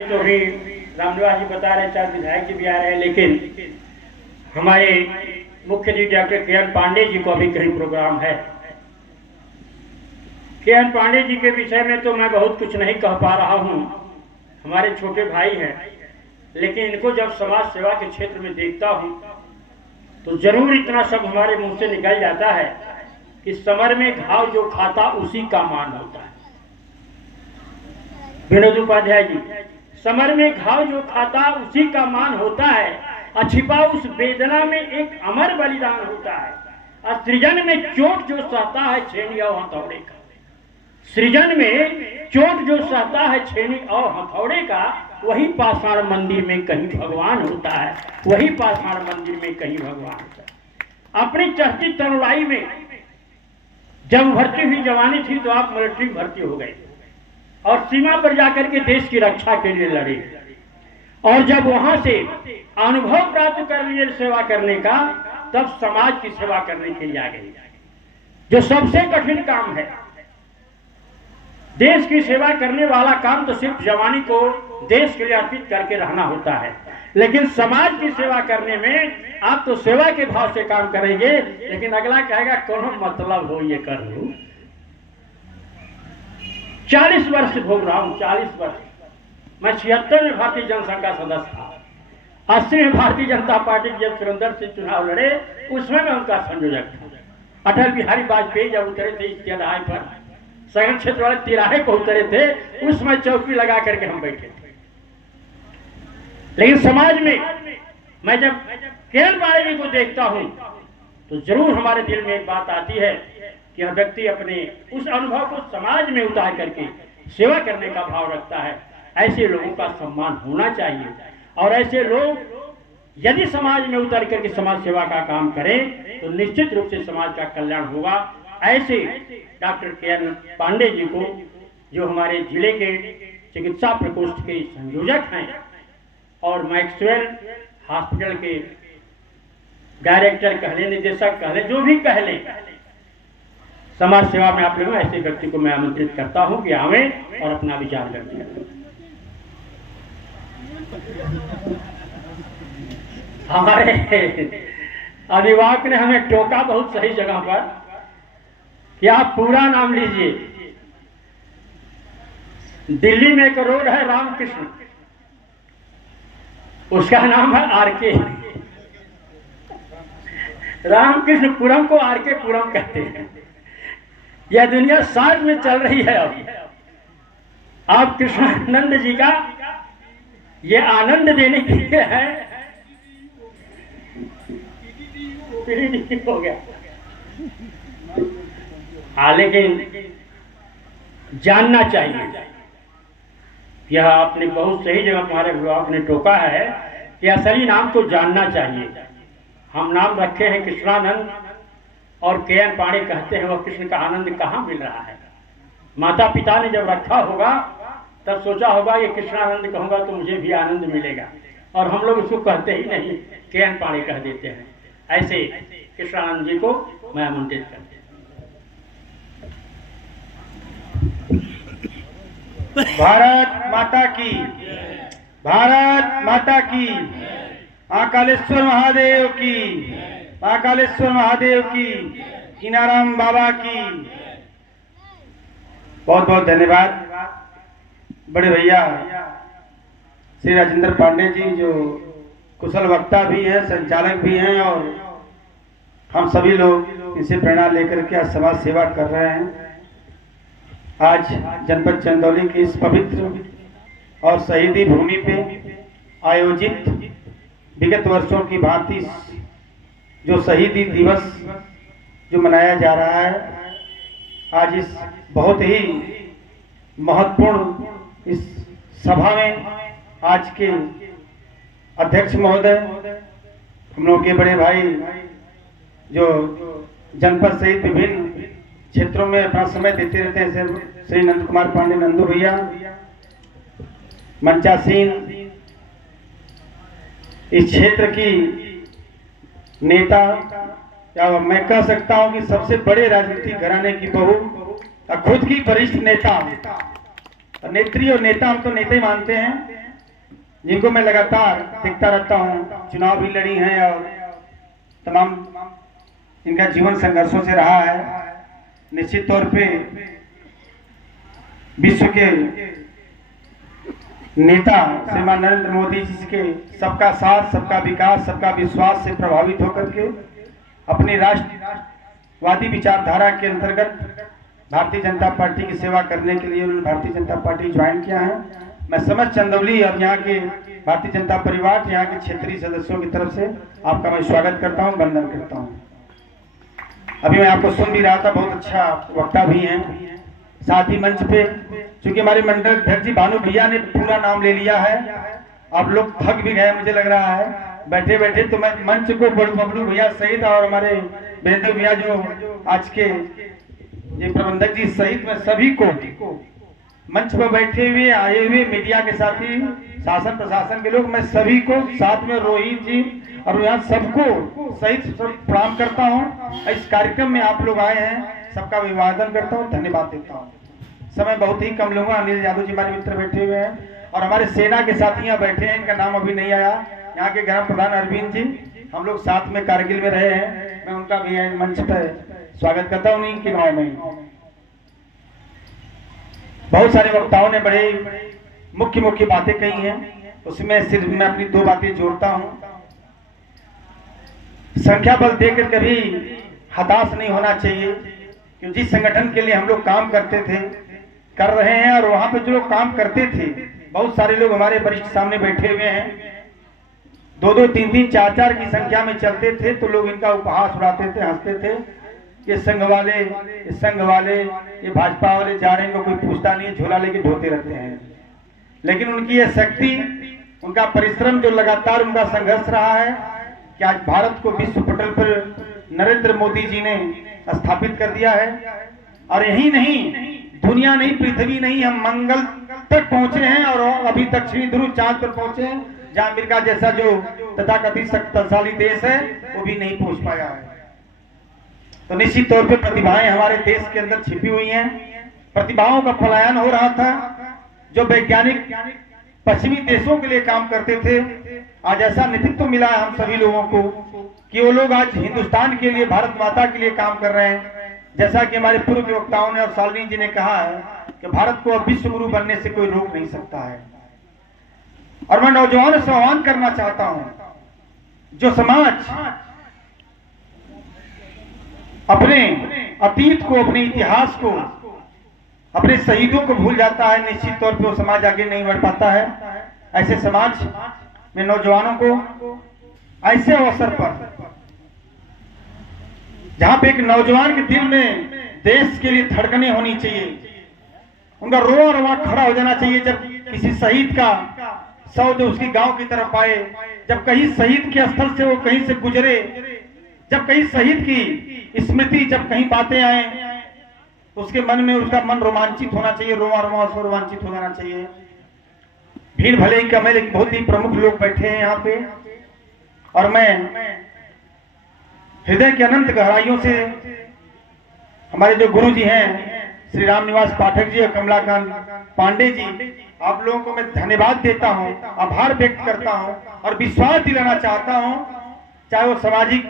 तो भी रामनिवास जी बता रहे, 4 विधायक जी भी आ रहे हैं, लेकिन हमारे मुख्य जी डॉक्टर के.एन. पांडे जी को अभी कहीं प्रोग्राम है। के.एन. पांडे जी के विषय में तो मैं बहुत कुछ नहीं कह पा रहा हूँ, हमारे छोटे भाई हैं, लेकिन इनको जब समाज सेवा के क्षेत्र में देखता हूँ तो जरूर इतना सब हमारे मुंह से निकल जाता है कि समर में घाव जो खाता उसी का मान होता है। विनोद उपाध्याय जी, समर में घाव जो खाता उसी का मान होता है, और छिपा उस वेदना में एक अमर बलिदान होता है। और सृजन में चोट जो सहता है छेनी और हथौड़े का, सृजन में चोट जो सहता है छेनी और हथौड़े का, वही पाषाण मंदिर में कहीं भगवान होता है, वही पाषाण मंदिर में कहीं भगवान होता है। अपनी चढ़ती तरुणाई में जब भर्ती हुई जवानी थी तो आप मिलिट्री भर्ती हो गए और सीमा पर जाकर के देश की रक्षा के लिए लड़े, और जब वहां से अनुभव प्राप्त कर लिए सेवा करने का, तब समाज की सेवा करने के लिए आ गए, जो सबसे कठिन काम है। देश की सेवा करने वाला काम तो सिर्फ जवानी को देश के लिए अर्पित करके रहना होता है, लेकिन समाज की सेवा करने में आप तो सेवा के भाव से काम करेंगे, लेकिन अगला कहेगा कोनो मतलब हो ये कर लूं। 40 वर्ष भोग रहा हूं, 40 वर्ष। मैं 76 में भारतीय जनसंघ का सदस्य था, 80 में भारतीय जनता पार्टी जब सुरेंद्र से चुनाव लड़े, उसमें मैं उनका संयोजक था। अटल बिहारी वाजपेयी जब उतरे थे इस तिराहे पर, सगन क्षेत्र वाले तिराहे को उतरे थे, उसमें चौकी लगा करके हम बैठे थे। लेकिन समाज में मैं जब के.एन. पांडे जी को देखता हूं तो जरूर हमारे दिल में एक बात आती है कि हर व्यक्ति अपने उस अनुभव को समाज में उतार करके सेवा करने का भाव रखता है। ऐसे लोगों का सम्मान होना चाहिए, और ऐसे लोग यदि समाज में उतर करके समाज सेवा का काम करें तो निश्चित रूप से समाज का कल्याण होगा। ऐसे डॉक्टर के.एन. पांडे जी को, जो हमारे जिले के चिकित्सा प्रकोष्ठ के संयोजक हैं और मैक्सवेल हॉस्पिटल के डायरेक्टर कहले, निदेशक कहले, जो भी कहले, समाज सेवा में आप लोगों ऐसे व्यक्ति को मैं आमंत्रित करता हूं कि आवें और अपना विचार व्यक्त करें। हमारे अभिभावक ने हमें टोका बहुत सही जगह पर कि आप पूरा नाम लीजिए। दिल्ली में एक रोड है रामकृष्ण, उसका नाम है आर.के. रामकृष्णपुरम को आर.के. पुरम कहते हैं। यह दुनिया साथ में चल रही है। अब कृष्णानंद जी का ये आनंद देने के लिए है, हो गया। हाँ, लेकिन जानना चाहिए, यह आपने बहुत सही जगह तुम्हारे अभिभावक ने टोका है कि असली नाम को जानना चाहिए। हम नाम रखे हैं कृष्णानंद और के.एन. पांडे कहते हैं, वह कृष्ण का आनंद कहाँ मिल रहा है। माता पिता ने जब रखा होगा तब सोचा होगा ये कृष्णानंद कहूंगा तो मुझे भी आनंद मिलेगा, और हम लोग उसको कहते ही नहीं, के.एन. पांडे कह देते हैं। ऐसे कृष्णानंद जी को मैं आमंत्रित करते हैं। भारत माता की, भारत माता की, महाकालेश्वर महादेव की, महाकालेश्वर महादेव की, कीनाराम बाबा की बहुत बहुत धन्यवाद। बड़े भैया श्री राजेंद्र पांडे जी, जो कुशल वक्ता भी हैं, संचालक भी हैं, और हम सभी लोग इसे प्रेरणा लेकर के आज समाज सेवा कर रहे हैं। आज जनपद चंदौली की इस पवित्र और शहीदी भूमि पे आयोजित विगत वर्षों की भांति जो शहीदी दिवस जो मनाया जा रहा है, आज इस बहुत ही महत्वपूर्ण इस सभा में आज के अध्यक्ष महोदय, हम लोग के बड़े भाई जो जनपद सहित विभिन्न क्षेत्रों में अपना समय देते रहते हैं, श्री नंद कुमार पांडे नंदू भैया, मंचासीन, इस क्षेत्र की नेता, या मैं कह सकता हूं कि सबसे बड़े राजनीतिक घराने की बहू, खुद की वरिष्ठ नेता, नेत्री और नेता, हम तो नेता ही मानते हैं, जिनको मैं लगातार देखता रहता हूँ, चुनाव भी लड़ी हैं और तमाम इनका जीवन संघर्षों से रहा है। निश्चित तौर पे विश्व के नेता श्रीमान नरेंद्र मोदी जी के सबका साथ, सबका विकास, सबका विश्वास से प्रभावित होकर के अपनी राष्ट्रवादी विचारधारा के अंतर्गत भारतीय जनता पार्टी की सेवा करने के लिए उन्होंने भारतीय जनता पार्टी ज्वाइन किया है। मैं समस्त चंदौली और यहाँ के भारतीय जनता परिवार, यहाँ के क्षेत्रीय सदस्यों की तरफ से आपका मैं स्वागत करता हूँ, वंदन करता हूँ। अभी मैं आपको सुन भी रहा था, बहुत अच्छा वक्ता भी हैं। साथ ही मंच पे चूंकि हमारे मंडल अध्यक्ष जी भानु भैया ने पूरा नाम ले लिया है, आप लोग थक भी गए मुझे लग रहा है बैठे बैठे, तो मैं मंच को बबलू भैया सहित और हमारे वीरेंद्र भैया जो आज के ये प्रबंधक जी सहित मैं सभी को मंच पर बैठे हुए आए हुए मीडिया के साथी, शासन प्रशासन के लोग, मैं सभी को साथ में रोहित जी और यहाँ सबको सहित सब प्रणाम करता हूँ। इस कार्यक्रम में आप लोग आए हैं, सबका अभिवादन करता हूँ, धन्यवाद देता हूँ। समय बहुत ही कम लूंगा। अनिल यादव जी हमारे मित्र बैठे हुए हैं और हमारे सेना के साथी यहाँ बैठे हैं, इनका नाम अभी नहीं आया, यहाँ के ग्राम प्रधान अरविंद जी, हम लोग साथ में कारगिल में रहे हैं, मैं उनका भी मंच पर स्वागत करता हूँ। उन्हीं के गाँव में बहुत सारे वक्ताओं ने बड़े मुख्य मुख्य बातें कही हैं, उसमें सिर्फ मैं अपनी दो बातें जोड़ता हूँ। संख्या बल देकर कभी हताश नहीं होना चाहिए, क्योंकि जिस संगठन के लिए हम लोग काम करते थे, कर रहे हैं, और वहां पे जो लोग काम करते थे, बहुत सारे लोग हमारे वरिष्ठ सामने बैठे हुए हैं, 2-2, 3-3, 4-4 की संख्या में चलते थे तो लोग इनका उपहास उड़ाते थे, हंसते थे, ये संघ वाले, ये भाजपा वाले जा रहे हैं, इनको कोई पूछता नहीं है, झोला लेके ढोते रहते हैं। लेकिन उनकी ये शक्ति, उनका परिश्रम, जो लगातार उनका संघर्ष रहा है कि आज भारत को विश्व पटल पर नरेंद्र मोदी जी ने स्थापित कर दिया है। और यही नहीं, दुनिया नहीं, पृथ्वी नहीं, हम मंगल तक पहुंचे हैं और अभी दक्षिणी ध्रुव चांद पर पहुंचे हैं, जहां अमेरिका जैसा जो तथाकथित शक्तिशाली देश है वो भी नहीं पहुंच पाया है। तो निश्चित तौर पे प्रतिभाएं हमारे देश के अंदर छिपी हुई हैं। प्रतिभाओं का पलायन हो रहा था। जो वैज्ञानिक पश्चिमी देशों के लिए काम करते थे, आज ऐसा नेतृत्व मिला है हम सभी लोगों को कि वो लोग आज हिंदुस्तान के लिए, भारत माता के लिए काम कर रहे हैं। जैसा कि हमारे पूर्व के वक्ताओं ने और शालिनी जी ने कहा है कि भारत को अब विश्व गुरु बनने से कोई रोक नहीं सकता है। और मैं नौजवानों से आह्वान करना चाहता हूं, जो समाज अपने अतीत को, अपने इतिहास को, अपने शहीदों को भूल जाता है, निश्चित तौर पे वो समाज आगे नहीं बढ़ पाता है। ऐसे समाज में नौजवानों को ऐसे अवसर पर, जहां पे एक नौजवान के दिल में देश के लिए धड़कनें होनी चाहिए, उनका रोआ रोआ खड़ा हो जाना चाहिए जब किसी शहीद का शव जो उसके गांव की तरफ आए, जब कहीं शहीद के स्थल से वो कहीं से गुजरे, जब कहीं शहीद की स्मृति, जब कहीं बातें आए, उसके मन में, उसका मन रोमांचित होना चाहिए, रोआ रोआ उसको रोमांचित हो जाना चाहिए। भीड़ भले ही कम है, लेकिन बहुत ही प्रमुख लोग बैठे हैं यहाँ पे, और मैं हृदय के अनंत गहराइयों से हमारे जो गुरु जी हैं श्री राम निवास पाठक जी और कमलाकांत पांडे जी, आप लोगों को मैं धन्यवाद देता हूं, आभार व्यक्त करता हूं और विश्वास दिलाना चाहता हूं, चाहे वो सामाजिक